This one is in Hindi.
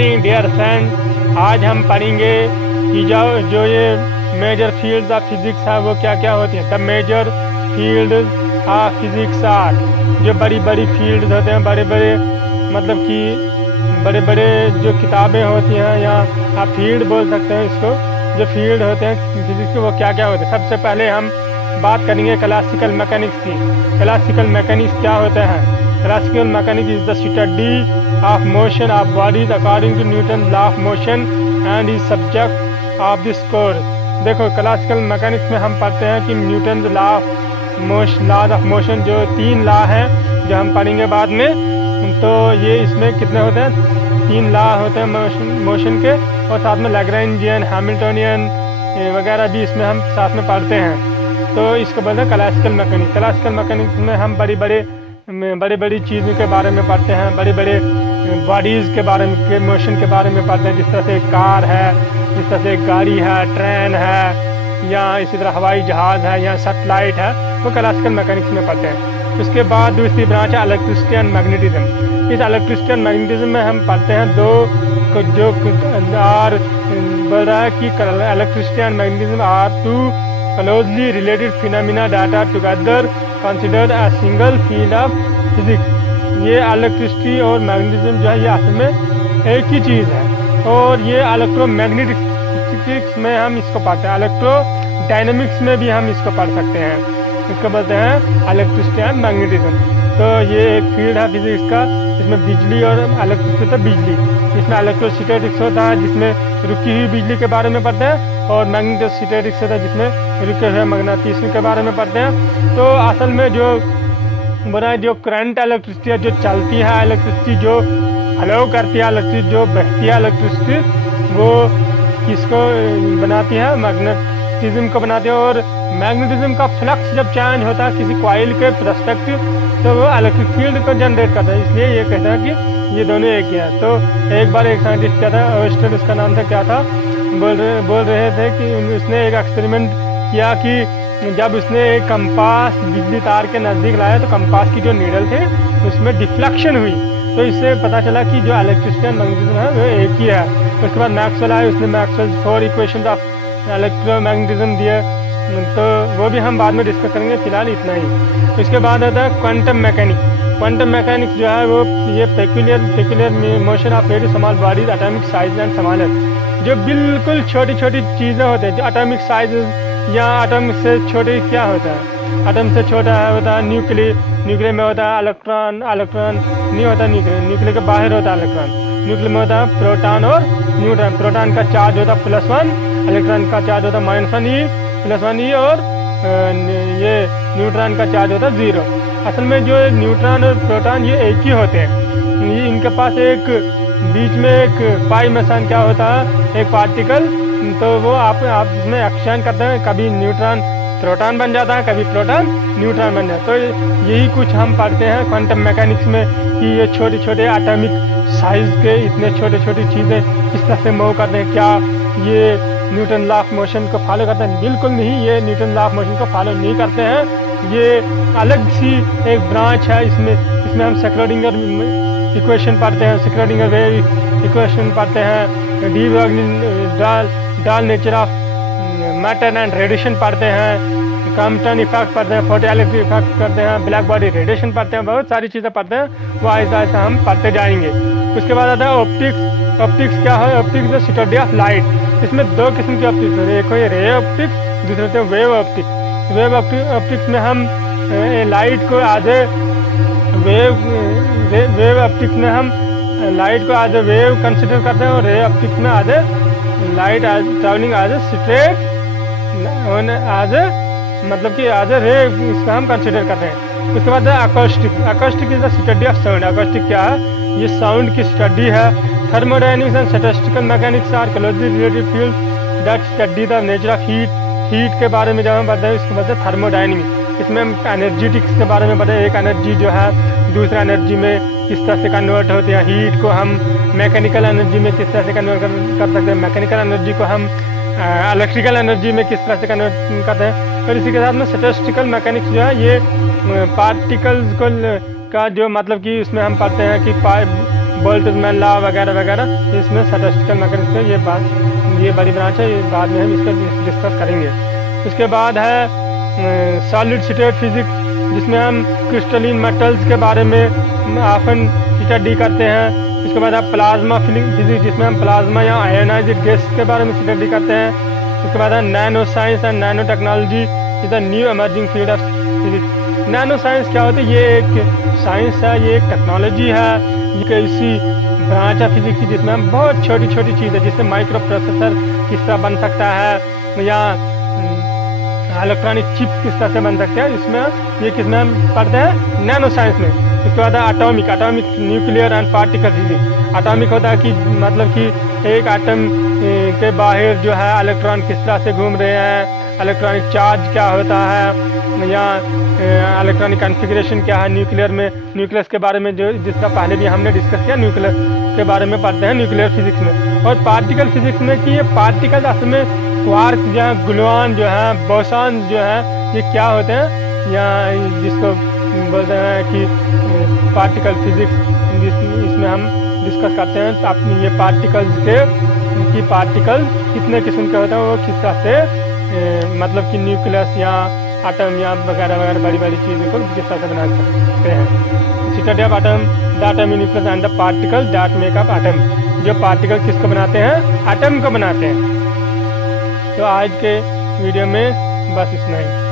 Morning dear friend. आज हम पढ़ेंगे कि जो ये मेजर फील्ड्स ऑफ फिजिक्स है वो क्या क्या होती हैं। The major fields of physics are, जो बड़ी बड़ी फील्ड्स होते हैं, बड़े बड़े मतलब कि बड़े बड़े जो किताबें होती हैं, या आप फील्ड बोल सकते हैं इसको, जो फील्ड होते हैं फिजिक्स के वो क्या क्या होते हैं। सबसे पहले हम बात करेंगे क्लासिकल मैकेनिक्स की। क्लासिकल मैकेनिक्स क्या होता है? Classical mechanics is the study of motion of bodies according to Newton law of motion and is subject of this course. देखो, क्लासिकल मैकेनिक्स में हम पढ़ते हैं कि न्यूटन लॉ ऑफ मोशन, जो 3 लॉ हैं जो हम पढ़ेंगे बाद में, तो ये इसमें कितने होते हैं? 3 लॉ होते हैं मोशन के, और साथ में लैग्रेंजियन, हैमिल्टोनियन वगैरह भी इसमें हम साथ में पढ़ते हैं। तो इसको बोलते हैं क्लासिकल मैकेनिक्स। क्लासिकल मैकेनिक्स में हम बड़ी बड़ी चीज़ों के बारे में पढ़ते हैं, बड़े बड़े बॉडीज़ के बारे में, के मोशन के बारे में पढ़ते हैं। जिस तरह से एक कार है, जिस तरह से एक गाड़ी है, ट्रेन है, या इसी तरह हवाई जहाज़ है, या सैटेलाइट है, वो क्लासिकल मैकेनिक्स में पढ़ते हैं। उसके बाद दूसरी ब्रांच है इलेक्ट्रिसिटी एंड मैग्नेटिज्म। इस इलेक्ट्रिसिटी एंड मैग्नेटिज्म में हम पढ़ते हैं दो जो और बोल रहा है कि electricity and magnetism are two closely related phenomena that are together considered a single field of physics. ये इलेक्ट्रिसिटी और मैग्नेटिज्म जो है ये असल में एक ही चीज़ है, और ये इलेक्ट्रोमैग्नेटिक्स में हम इसको पढ़ते हैं। इलेक्ट्रोडायनेमिक्स में भी हम इसको पढ़ सकते हैं। इसको बोलते हैं इलेक्ट्रिसिटी एंड मैग्नेटिज्म। तो ये एक फील्ड है फिजिक्स का, जिसमें बिजली और इलेक्ट्रिसिटी होता है। बिजली, इसमें इलेक्ट्रोस्टैटिक्स होता है, जिसमें रुकी हुई बिजली के बारे में पढ़ते हैं, और मैग्नेटोस्टैटिक्स होता है, जिसमें रुके हुए मग्नेटिज्म के बारे में पढ़ते हैं। तो असल में जो बना जो करंट इलेक्ट्रिसिटी है, जो चलती है इलेक्ट्रिसिटी, जो फ्लो करती है इलेक्ट्रिसिटी, जो बहती है इलेक्ट्रिसिटी, वो किसको बनाती है? मैग्नेटिज्म को बनाती है। और मैग्नेटिज्म का फ्लक्स जब चेंज होता है किसी कॉइल के पर्सपेक्टिव, तो वो इलेक्ट्रिक फील्ड को जनरेट करता है। इसलिए ये कहता है कि ये दोनों एक ही है। तो एक बार एक साइंटिस्ट क्या था, ओस्टर उसका नाम था, क्या था, बोल रहे थे कि उसने एक एक्सपेरिमेंट किया कि जब उसने एक कंपास बिजली तार के नज़दीक लाया, तो कंपास की जो नीडल थे उसमें डिफ्लेक्शन हुई। तो इससे पता चला कि जो इलेक्ट्रिसिटी एंड मैग्नेटिज्म है वो एक ही है। उसके बाद मैक्सवेल आए, उसने मैक्सवेल 4 इक्वेशंस ऑफ इलेक्ट्रोमैग्नेटिज्म दिए, तो वो भी हम बाद में डिस्कस करेंगे, फिलहाल इतना ही। इसके बाद आता है क्वांटम मैकेनिक्स। क्वांटम मैकेनिक्स जो है वो ये peculiar motion of very small bodies, atomic size and smaller. जो बिल्कुल छोटी छोटी चीज़ें होते हैं, जो एटॉमिक साइज या एटम से छोटे क्या होता है? एटम से छोटा है होता है न्यूक्लियर में होता है इलेक्ट्रॉन नहीं होता न्यूक्लियर के बाहर होता है इलेक्ट्रॉन। न्यूक्लियर में होता है प्रोटॉन और न्यूट्रॉन। प्रोटॉन का चार्ज होता है +1, इलेक्ट्रॉन का चार्ज होता है -1e, और ये न्यूट्रॉन का चार्ज होता है 0। असल में जो न्यूट्रॉन और प्रोटॉन ये एक ही होते हैं। ये इनके पास एक बीच में एक पाई मसान क्या होता है, एक पार्टिकल, तो वो आप इसमें एक्सचेंज करते हैं, कभी न्यूट्रॉन प्रोटॉन बन जाता है, कभी प्रोटॉन न्यूट्रॉन बन जाता है। तो यही कुछ हम पढ़ते हैं क्वांटम मैकेनिक्स में कि ये छोटे छोटे एटॉमिक साइज के इतने छोटे छोटी चीज़ें किस तरह से मूव करते हैं। क्या ये न्यूटन लॉ ऑफ मोशन को फॉलो करते हैं? बिल्कुल नहीं, ये न्यूटन लॉ ऑफ मोशन को फॉलो नहीं करते हैं। ये अलग सी एक ब्रांच है। इसमें हम स्क्रोडिंगर इक्वेशन पढ़ते हैं, स्क्रोडिंगर वेव इक्वेशन पढ़ते हैं, de Broglie nature of matter and radiation पढ़ते हैं, कॉम्पटन इफेक्ट पढ़ते हैं, फोटोइलेक्ट्रिक इफेक्ट पढ़ते हैं, ब्लैक बॉडी रेडिएशन पढ़ते हैं, बहुत सारी चीज़ें पढ़ते हैं। वो आहिस्ता आहिस्ता हम पढ़ते जाएंगे। उसके बाद आता है ऑप्टिक्स। ऑप्टिक्स क्या है? Optics the study of light. इसमें 2 किस्म की ऑप्टिक्स होती है, एक है रे ऑप्टिक्स, दूसरे से वेव ऑप्टिक्स। वेव ऑप्टिक्स में हम लाइट को एज ए वेव ऑप्टिक्स में हम लाइट को एज ए वेव कंसिडर करते हैं, और रे ऑप्टिक्स में as a light travelling as a straight as a मतलब कि एज ए रे, इसका हम कंसिडर करते हैं। उसके बाद acoustic. Acoustic is the study of sound. Acoustic क्या है? ये साउंड की स्टडी है। Thermodynamics and statistical mechanics are closely related field that study the nature of heat के बारे में जब हम पढ़ते हैं, इसको बोलते हैं थर्मोडायनेमिक्स। इसमें हम एनर्जेटिक्स के बारे में पढ़ते हैं, एक एनर्जी जो है दूसरा एनर्जी में किस तरह से कन्वर्ट होती है। हीट को हम मैकेनिकल एनर्जी में किस तरह से कन्वर्ट कर सकते हैं, मैकेनिकल एनर्जी को हम इलेक्ट्रिकल एनर्जी में किस तरह से कन्वर्ट करते हैं। और इसी के साथ में स्टैटिस्टिकल मैकेनिक्स जो है ये पार्टिकल्स को का जो मतलब कि इसमें हम पढ़ते हैं कि बोल्ट्जमैन लॉ वगैरह वगैरह, इसमें स्टैटिस्टिकल मैकेनिक्स ये बड़ी ब्रांच है, बाद में हम इसको डिस्कस करेंगे। उसके बाद है सॉलिड स्टेट फिजिक्स, जिसमें हम क्रिस्टलिन मेटल्स के बारे में ऑफन स्टडी करते हैं। इसके बाद है प्लाज्मा फिजिक्स, जिसमें हम प्लाज्मा या आयोनाइज्ड गैस के बारे में स्टडी करते हैं। उसके बाद है nano science and nano technology is the new emerging field of physics. Nano science क्या होती है? ये एक साइंस है, ये एक टेक्नोलॉजी है, ये ऐसी ब्रांच है फिजिक्स की जिसमें हम बहुत छोटी छोटी चीज़ है, जिससे माइक्रो प्रोसेसर किस तरह बन सकता है या इलेक्ट्रॉनिक चिप किस तरह से बन सकते हैं, इसमें ये किसमें हम पढ़ते हैं? नैनो साइंस में। इसके बाद atomic nuclear and particle physics. Atomic होता है कि मतलब कि एक एटम के बाहर जो है इलेक्ट्रॉन किस तरह से घूम रहे हैं, इलेक्ट्रॉनिक चार्ज क्या होता है या इलेक्ट्रॉनिक कॉन्फ़िगरेशन क्या है। न्यूक्लियर में न्यूक्लियस के बारे में जो जिसका पहले भी हमने डिस्कस किया, न्यूक्लियर के बारे में पढ़ते हैं न्यूक्लियर फिजिक्स में। और पार्टिकल फिजिक्स में कि ये पार्टिकल असल में क्वार्क जो है, ग्लूऑन जो है, बोसॉन जो है, ये क्या होते हैं या जिसको बोलते हैं कि पार्टिकल फिजिक्स, इसमें हम डिस्कस करते हैं। तो अपनी ये पार्टिकल्स कि पार्टिकल कितने किस्म के होते हैं, वो किस तरह से मतलब कि न्यूक्लियस या एटम या वगैरह वगैरह बड़ी बड़ी चीज़ों को किस तरह से बना सकते हैं। Study of atom, the atom nucleus and the particle that make up atom. जो पार्टिकल किसको बनाते हैं? एटम को बनाते हैं। तो आज के वीडियो में बस इतना ही।